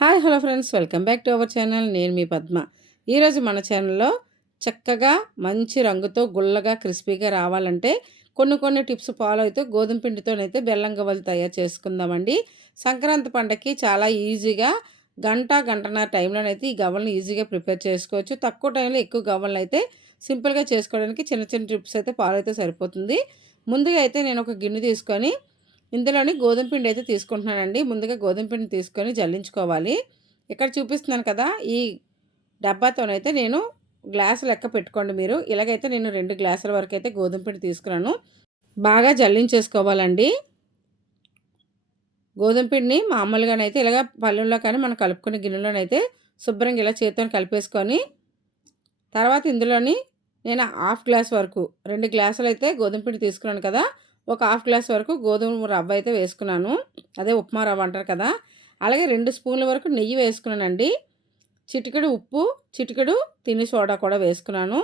Hi hello friends. Welcome back to our channel. నేను మీ పద్మ. ఈరోజు మన ఛానల్లో చక్కగా మంచి రంగుతో గుల్లగా క్రిస్పీగా రావాలంటే కొన్ని కొన్ని టిప్స్ ఫాలో అయితే గోధుమ పిండితోనైతే బెల్లం గవ్వలు తయారు చేసుకుందామండి. సంక్రాంతి పండగకి చాలా ఈజీగా గంట గంటన్నర టైంలోనైతే ఈ గవ్వలను ఈజీగా ప్రిపేర్ చేసుకోవచ్చు. తక్కువ టైంలో ఎక్కువ గవ్వలను అయితే సింపుల్గా చేసుకోవడానికి చిన్న చిన్న టిప్స్ అయితే ఫాలో అయితే సరిపోతుంది. ముందుగా అయితే నేను ఒక గిన్నె తీసుకొని ఇందులోని గోధుమ పిండి అయితే తీసుకుంటున్నానండి. ముందుగా గోధుమ పిండి తీసుకొని జల్లించుకోవాలి. ఇక్కడ చూపిస్తున్నాను కదా ఈ డబ్బాతోనైతే నేను గ్లాసు లెక్క పెట్టుకోండి మీరు. ఇలాగైతే నేను రెండు గ్లాసుల వరకు అయితే గోధుమ పిండి తీసుకున్నాను. బాగా జల్లించేసుకోవాలండి. గోధుమ పిండిని మామూలుగానైతే ఇలాగ పళ్ళెంలో కానీ మనం కలుపుకునే గిన్నెలోనైతే శుభ్రంగా ఇలా చేతితో కలిపేసుకొని తర్వాత ఇందులోని నేను హాఫ్ గ్లాస్ వరకు రెండు గ్లాసులు అయితే గోధుమ పిండి తీసుకున్నాను కదా ఒక హాఫ్ గ్లాస్ వరకు గోధుమ రవ్వ అయితే వేసుకున్నాను. అదే ఉప్మా రవ్వ అంటారు కదా. అలాగే రెండు స్పూన్ల వరకు నెయ్యి వేసుకున్నానండి. చిటికెడు ఉప్పు చిటికెడు తిని సోడా కూడా వేసుకున్నాను.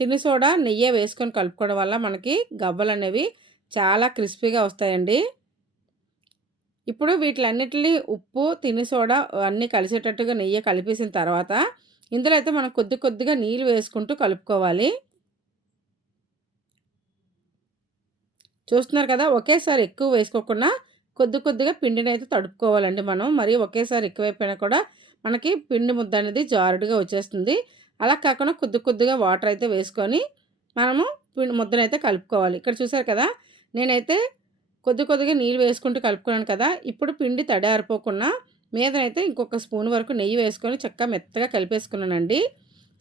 తిని సోడా నెయ్యి వేసుకొని కలుపుకోవడం వల్ల మనకి గవ్వలు అనేవి చాలా క్రిస్పీగా వస్తాయండి. ఇప్పుడు వీటిలన్నిటిని ఉప్పు తిని సోడా అన్నీ కలిసేటట్టుగా నెయ్యి కలిపేసిన తర్వాత ఇందులో అయితే మనం కొద్ది కొద్దిగా నీళ్ళు వేసుకుంటూ కలుపుకోవాలి. చూస్తున్నారు కదా ఒకేసారి ఎక్కువ వేసుకోకుండా కొద్ది కొద్దిగా పిండిని అయితే తడుపుకోవాలండి మనం. మరి ఒకేసారి ఎక్కువైపోయినా కూడా మనకి పిండి ముద్ద అనేది జారుడుగా వచ్చేస్తుంది. అలా కాకుండా కొద్ది కొద్దిగా వాటర్ అయితే వేసుకొని మనము పిండి ముద్దను అయితే కలుపుకోవాలి. ఇక్కడ చూసారు కదా నేనైతే కొద్ది కొద్దిగా నీళ్ళు వేసుకుంటూ కలుపుకున్నాను కదా ఇప్పుడు పిండి తడారిపోకుండా మీదనైతే ఇంకొక స్పూన్ వరకు నెయ్యి వేసుకొని చక్కగా మెత్తగా కలిపేసుకున్నానండి.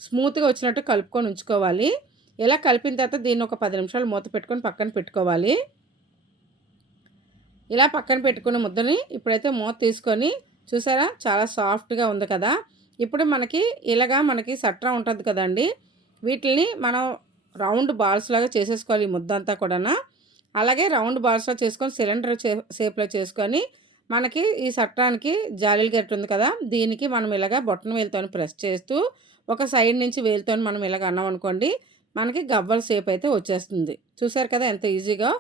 స్మూత్గా వచ్చినట్టు కలుపుకొని ఉంచుకోవాలి. ఇలా కలిపిన తర్వాత దీన్ని ఒక పది నిమిషాలు మూత పెట్టుకొని పక్కన పెట్టుకోవాలి. ఇలా పక్కన పెట్టుకున్న ముద్దని ఇప్పుడైతే మూత తీసుకొని చూసారా? చాలా సాఫ్ట్గా ఉంది కదా? ఇప్పుడు మనకి ఇలాగా మనకి సట్రా ఉంటుంది కదండి. వీటిని మనం రౌండ్ బాల్స్ లాగా చేసేసుకోవాలి ఈ ముద్ద అంతా కూడా అలాగే రౌండ్ బాల్స్లో చేసుకొని సిలిండర్ షేప్లో చేసుకొని మనకి ఈ సట్రానికి జాలీలు గట్టి ఉంది కదా? దీనికి మనం ఇలాగా బొట్టన వేలుతో ప్రెస్ చేస్తూ ఒక సైడ్ నుంచి వేలుతో మనం ఇలాగ అన్నాం అనుకోండి మనకి గవ్వల షేప్ అయితే వచ్చేస్తుంది. చూసారు కదా ఎంత ఈజీగా?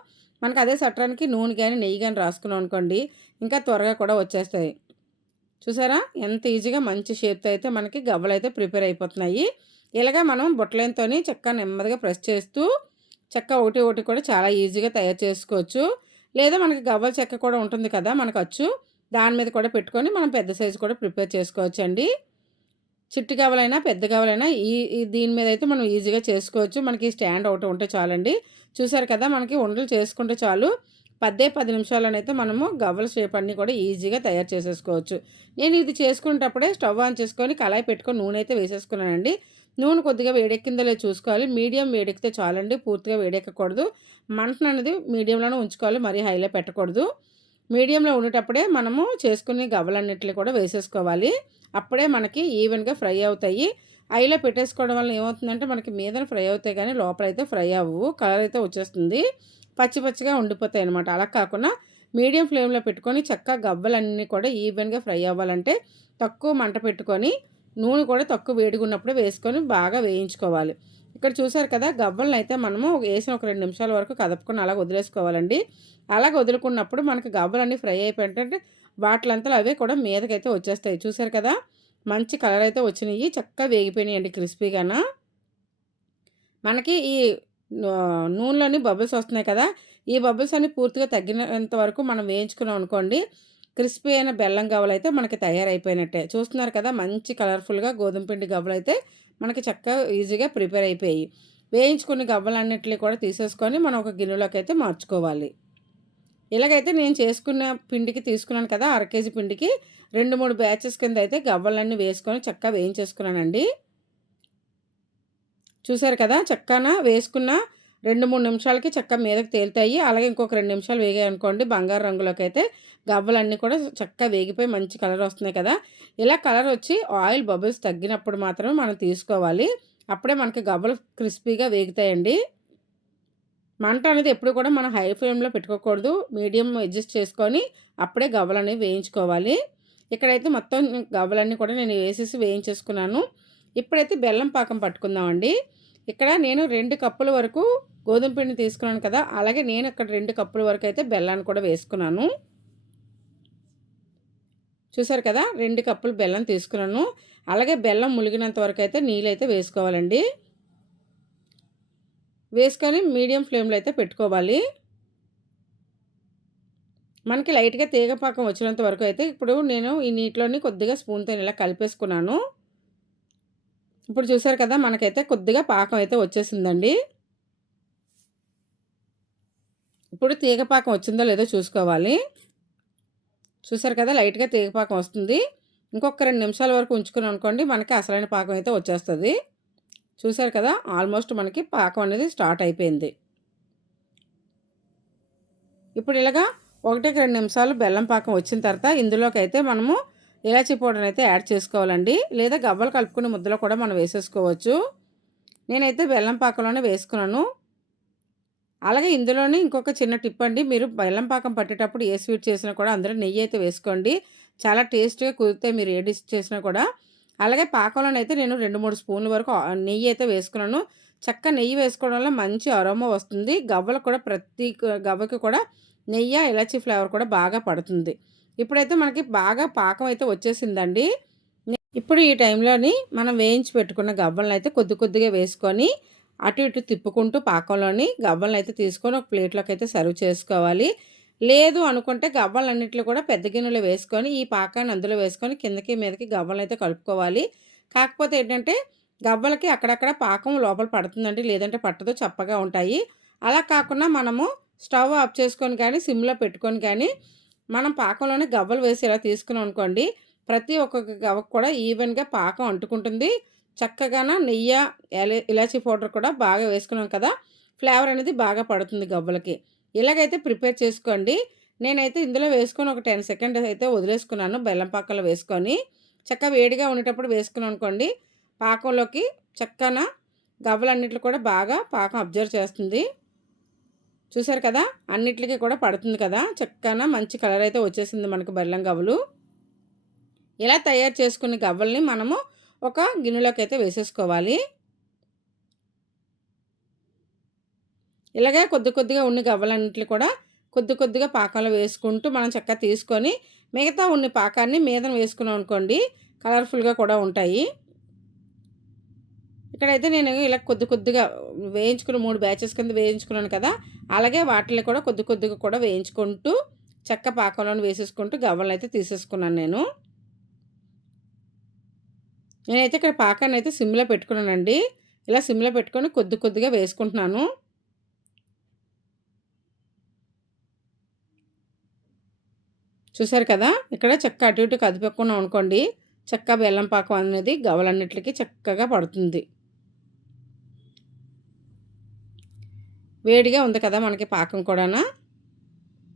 మనకి అదే సట్రానికి నూనె కానీ నెయ్యి కానీ రాసుకున్నాం అనుకోండి ఇంకా త్వరగా కూడా వచ్చేస్తాయి. చూసారా? ఎంత ఈజీగా మంచి షేప్తో అయితే మనకి గవ్వలు అయితే ప్రిపేర్ అయిపోతున్నాయి. ఇలాగా మనం బుట్టలతో చెక్క నెమ్మదిగా ప్రెస్ చేస్తూ చెక్క ఒకటి ఒకటి కూడా చాలా ఈజీగా తయారు చేసుకోవచ్చు. లేదా మనకి గవ్వల చెక్క కూడా ఉంటుంది కదా మనకు వచ్చు. దాని మీద కూడా పెట్టుకొని మనం పెద్ద సైజు కూడా ప్రిపేర్ చేసుకోవచ్చు అండి చిట్టు గవలైనా పెద్ద గవలైనా ఈ దీని మీద అయితే మనం ఈజీగా చేసుకోవచ్చు. మనకి స్టాండ్ ఒకటి ఉంటే చాలండి. చూసారు కదా మనకి ఉండలు చేసుకుంటే చాలు. పదే పది నిమిషాలనైతే మనము గవ్వల షేప్ అన్నీ కూడా ఈజీగా తయారు చేసేసుకోవచ్చు. నేను ఇది చేసుకునేటప్పుడే స్టవ్ ఆన్ చేసుకొని కళాయి పెట్టుకొని నూనె అయితే వేసేసుకున్నానండి. నూనె కొద్దిగా వేడెక్కిందో చూసుకోవాలి. మీడియం వేడెక్కితే చాలండి. పూర్తిగా వేడెక్కకూడదు. మంటను అనేది మీడియంలోనే ఉంచుకోవాలి. మరీ హైలో పెట్టకూడదు. మీడియంలో ఉండేటప్పుడే మనము చేసుకునే గవ్వలన్నిటిని కూడా వేసేసుకోవాలి. అప్పుడే మనకి ఈవెన్గా ఫ్రై అవుతాయి. ఐలో పెట్టేసుకోవడం వల్ల ఏమవుతుందంటే మనకి మీదన ఫ్రై అవుతాయి కానీ లోపలైతే ఫ్రై అవ్వవు. కలర్ అయితే వచ్చేస్తుంది. పచ్చి పచ్చిగా ఉండిపోతాయి అనమాట అలా కాకుండా మీడియం ఫ్లేమ్లో పెట్టుకొని చక్కగా గవ్వలన్నీ కూడా ఈవెన్గా ఫ్రై అవ్వాలంటే తక్కువ మంట పెట్టుకొని నూనె కూడా తక్కువ వేడిగున్నప్పుడే వేసుకొని బాగా వేయించుకోవాలి. ఇక్కడ చూసారు కదా గవ్వలను అయితే మనము వేసిన ఒక రెండు నిమిషాల వరకు కదుపుకొని అలా వదిలేసుకోవాలండి. అలాగ వదులుకున్నప్పుడు మనకి గవ్వలన్నీ ఫ్రై అయిపోయింటే వాటిలంతా అవే కూడా మీదకైతే వచ్చేస్తాయి. చూసారు కదా? మంచి కలర్ అయితే వచ్చినాయి. చక్కగా వేగిపోయినాయండి క్రిస్పీగాన? మనకి ఈ నూనెలోని బబుల్స్ వస్తున్నాయి కదా? ఈ బబుల్స్ అన్ని పూర్తిగా తగ్గినంత వరకు మనం వేయించుకున్నాం అనుకోండి క్రిస్పీ అయిన బెల్లం గవ్వలు అయితే మనకి తయారైపోయినట్టే. చూస్తున్నారు కదా? మంచి కలర్ఫుల్గా గోధుమ పిండి గవ్వలు అయితే మనకి చక్కగా ఈజీగా ప్రిపేర్ అయిపోయి వేయించుకున్న గవ్వలన్నింటినీ కూడా తీసేసుకొని మనం ఒక గిన్నెలోకి అయితే మార్చుకోవాలి. ఇలాగైతే నేను చేసుకున్న పిండికి తీసుకున్నాను కదా అర కేజీ పిండికి. రెండు మూడు బ్యాచెస్ కింద అయితే గవ్వలన్నీ వేసుకొని చక్కగా వేయించేసుకున్నానండి. చూసారు కదా చక్కన వేసుకున్న రెండు మూడు నిమిషాలకి చక్క మీదకి తేలుతాయి. అలాగే ఇంకొక రెండు నిమిషాలు వేగాయి అనుకోండి బంగారు రంగులోకి అయితే గవ్వలన్నీ కూడా చక్కగా వేగిపోయి మంచి కలర్ వస్తున్నాయి కదా. ఇలా కలర్ వచ్చి ఆయిల్ బబుల్స్ తగ్గినప్పుడు మాత్రమే మనం తీసుకోవాలి. అప్పుడే మనకి గవ్వలు క్రిస్పీగా వేగుతాయండి. మంట అనేది ఎప్పుడు కూడా మనం హై ఫ్లేమ్లో పెట్టుకోకూడదు. మీడియం అడ్జస్ట్ చేసుకొని అప్పుడే గవ్వలు అనేవి వేయించుకోవాలి. ఇక్కడైతే మొత్తం గవ్వలన్నీ కూడా నేను వేసేసి వేయించేసుకున్నాను. ఇప్పుడైతే బెల్లం పాకం పట్టుకుందామండి. ఇక్కడ నేను రెండు కప్పుల వరకు గోధుమ పిండి తీసుకున్నాను కదా అలాగే నేను ఇక్కడ రెండు కప్పుల వరకు అయితే బెల్లాన్ని కూడా వేసుకున్నాను. చూసారు కదా రెండు కప్పులు బెల్లం తీసుకున్నాను. అలాగే బెల్లం ములిగినంత వరకు అయితే నీళ్ళు అయితే వేసుకోవాలండి. వేసుకొని మీడియం ఫ్లేమ్లో అయితే పెట్టుకోవాలి. మనకి లైట్గా తీగ పాకం వచ్చినంత వరకు అయితే ఇప్పుడు నేను ఈ నీటిలోని కొద్దిగా స్పూన్తో ఇలా కలిపేసుకున్నాను. ఇప్పుడు చూసారు కదా మనకైతే కొద్దిగా పాకం అయితే వచ్చేసిందండి. ఇప్పుడు తీగ పాకం వచ్చిందో లేదో చూసుకోవాలి. చూసారు కదా లైట్గా తీగ పాకం వస్తుంది. ఇంకొక రెండు నిమిషాల వరకు ఉంచుకుని అనుకోండి మనకి అసలైన పాకం అయితే వచ్చేస్తుంది. చూశారు కదా ఆల్మోస్ట్ మనకి పాకం అనేది స్టార్ట్ అయిపోయింది. ఇప్పుడు ఇలాగా ఒకటికి రెండు నిమిషాలు బెల్లం పాకం వచ్చిన తర్వాత ఇందులోకి అయితే మనము ఇలాచీ పౌడర్ అయితే యాడ్ చేసుకోవాలండి. లేదా గవ్వలు కలుపుకునే ముద్దలో కూడా మనం వేసేసుకోవచ్చు. నేనైతే బెల్లం పాకంలోనే వేసుకున్నాను. అలాగే ఇందులోనే ఇంకొక చిన్న టిప్ అండి. మీరు బెల్లం పాకం పట్టేటప్పుడు ఏ స్వీట్ చేసినా కూడా అందులో నెయ్యి అయితే వేసుకోండి. చాలా టేస్ట్గా కుదిరితే మీరు ఏ డిష్ చేసినా కూడా అలాగే పాకంలోనైతే నేను రెండు మూడు స్పూన్ల వరకు నెయ్యి అయితే వేసుకున్నాను. చక్క నెయ్యి వేసుకోవడం వల్ల మంచి అరోమా వస్తుంది. గవ్వలు కూడా ప్రతి గవ్వకి కూడా నెయ్యి ఇలాచీ ఫ్లేవర్ కూడా బాగా పడుతుంది. ఇప్పుడైతే మనకి బాగా పాకం అయితే వచ్చేసిందండి. ఇప్పుడు ఈ టైంలోని మనం వేయించి పెట్టుకున్న గవ్వలను అయితే కొద్ది కొద్దిగా వేసుకొని అటు ఇటు తిప్పుకుంటూ పాకంలోని గవ్వలను అయితే తీసుకొని ఒక ప్లేట్లోకి అయితే సర్వ్ చేసుకోవాలి. లేదు అనుకుంటే గవ్వలన్నింటిలో కూడా పెద్ద గిన్నెలో వేసుకొని ఈ పాకాన్ని అందులో వేసుకొని కిందకి మీదకి గవ్వలు అయితే కలుపుకోవాలి. కాకపోతే ఏంటంటే గవ్వలకి అక్కడక్కడ పాకం లోపల పడుతుందండి లేదంటే పట్టదు చప్పగా ఉంటాయి. అలా కాకుండా మనము స్టవ్ ఆఫ్ చేసుకొని కానీ సిమ్లో పెట్టుకొని కానీ మనం పాకంలోనే గవ్వలు వేసి ఇలా తీసుకున్నాం అనుకోండి ప్రతి ఒక్కొక్క గవ్వకు కూడా ఈవెన్గా పాకం అంటుకుంటుంది. చక్కగాన నెయ్యి ఇలాచీ పౌడర్ కూడా బాగా వేసుకున్నాం కదా ఫ్లేవర్ అనేది బాగా పడుతుంది గవ్వలకి. ఇలాగైతే ప్రిపేర్ చేసుకోండి. నేనైతే ఇందులో వేసుకొని ఒక టెన్ సెకండ్స్ అయితే వదిలేసుకున్నాను బెల్లం పాకలో వేసుకొని. చక్క వేడిగా ఉండేటప్పుడు వేసుకున్నాను అనుకోండి. పాకంలోకి చక్కన గవ్వలన్నింటిలో కూడా బాగా పాకం అబ్జర్వ్ చేస్తుంది. చూసారు కదా? అన్నిటికీ కూడా పడుతుంది కదా? చక్కన మంచి కలర్ అయితే వచ్చేసింది మనకు బెల్లం గవ్వలు. ఇలా తయారు చేసుకున్న గవ్వల్ని మనము ఒక గిన్నెలోకి అయితే వేసేసుకోవాలి. ఇలాగే కొద్ది కొద్దిగా ఉన్ని గవ్వలన్నింటినీ కూడా కొద్ది కొద్దిగా పాకంలో వేసుకుంటూ మనం చక్కగా తీసుకొని మిగతా ఉన్ని పాకాన్ని మీదన వేసుకున్నాం అనుకోండి కలర్ఫుల్గా కూడా ఉంటాయి. ఇక్కడైతే నేను ఇలా కొద్ది కొద్దిగా వేయించుకుని మూడు బ్యాచెస్ కింద వేయించుకున్నాను కదా అలాగే వాటిని కూడా కొద్ది కొద్దిగా కూడా వేయించుకుంటూ చెక్క పాకంలో వేసేసుకుంటూ గవ్వలను అయితే తీసేసుకున్నాను నేను. నేనైతే ఇక్కడ పాకాన్ని అయితే సిమ్లో పెట్టుకున్నానండి. ఇలా సిమ్లో పెట్టుకొని కొద్ది కొద్దిగా వేసుకుంటున్నాను. చూసారు కదా? ఇక్కడ చెక్క అటు ఇటు కదిపెక్కున్నాం అనుకోండి చెక్క బెల్లం పాకం అనేది గవలన్నిటికీ చక్కగా పడుతుంది. వేడిగా ఉంది కదా మనకి పాకం కూడా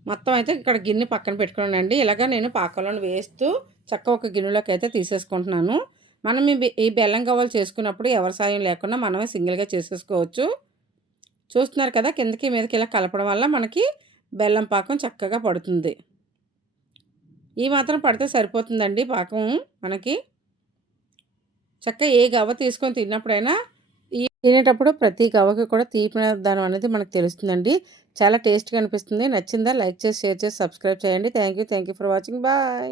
మొత్తం అయితే ఇక్కడ గిన్నె పక్కన పెట్టుకున్నానండి. ఇలాగ నేను పాకంలో వేస్తూ చక్క ఒక గిన్నెలోకి అయితే తీసేసుకుంటున్నాను. మనం ఈ బెల్లం గవ్వలు చేసుకున్నప్పుడు ఎవరి సాయం లేకుండా మనమే సింగిల్గా చేసేసుకోవచ్చు. చూస్తున్నారు కదా? కిందకి మీదకి ఇలా కలపడం వల్ల మనకి బెల్లం పాకం చక్కగా పడుతుంది. ఈ మాత్రం పడితే సరిపోతుందండి పాకం మనకి. చక్క ఏ గవ్వ తీసుకొని తిన్నప్పుడైనా ఈ తినేటప్పుడు ప్రతి గవ్వకి కూడా తీపిన దానం అనేది మనకు తెలుస్తుందండి. చాలా టేస్ట్గా అనిపిస్తుంది. నచ్చిందా లైక్ చేసి షేర్ చేసి సబ్స్క్రైబ్ చేయండి. Thank you thank you for watching. Bye.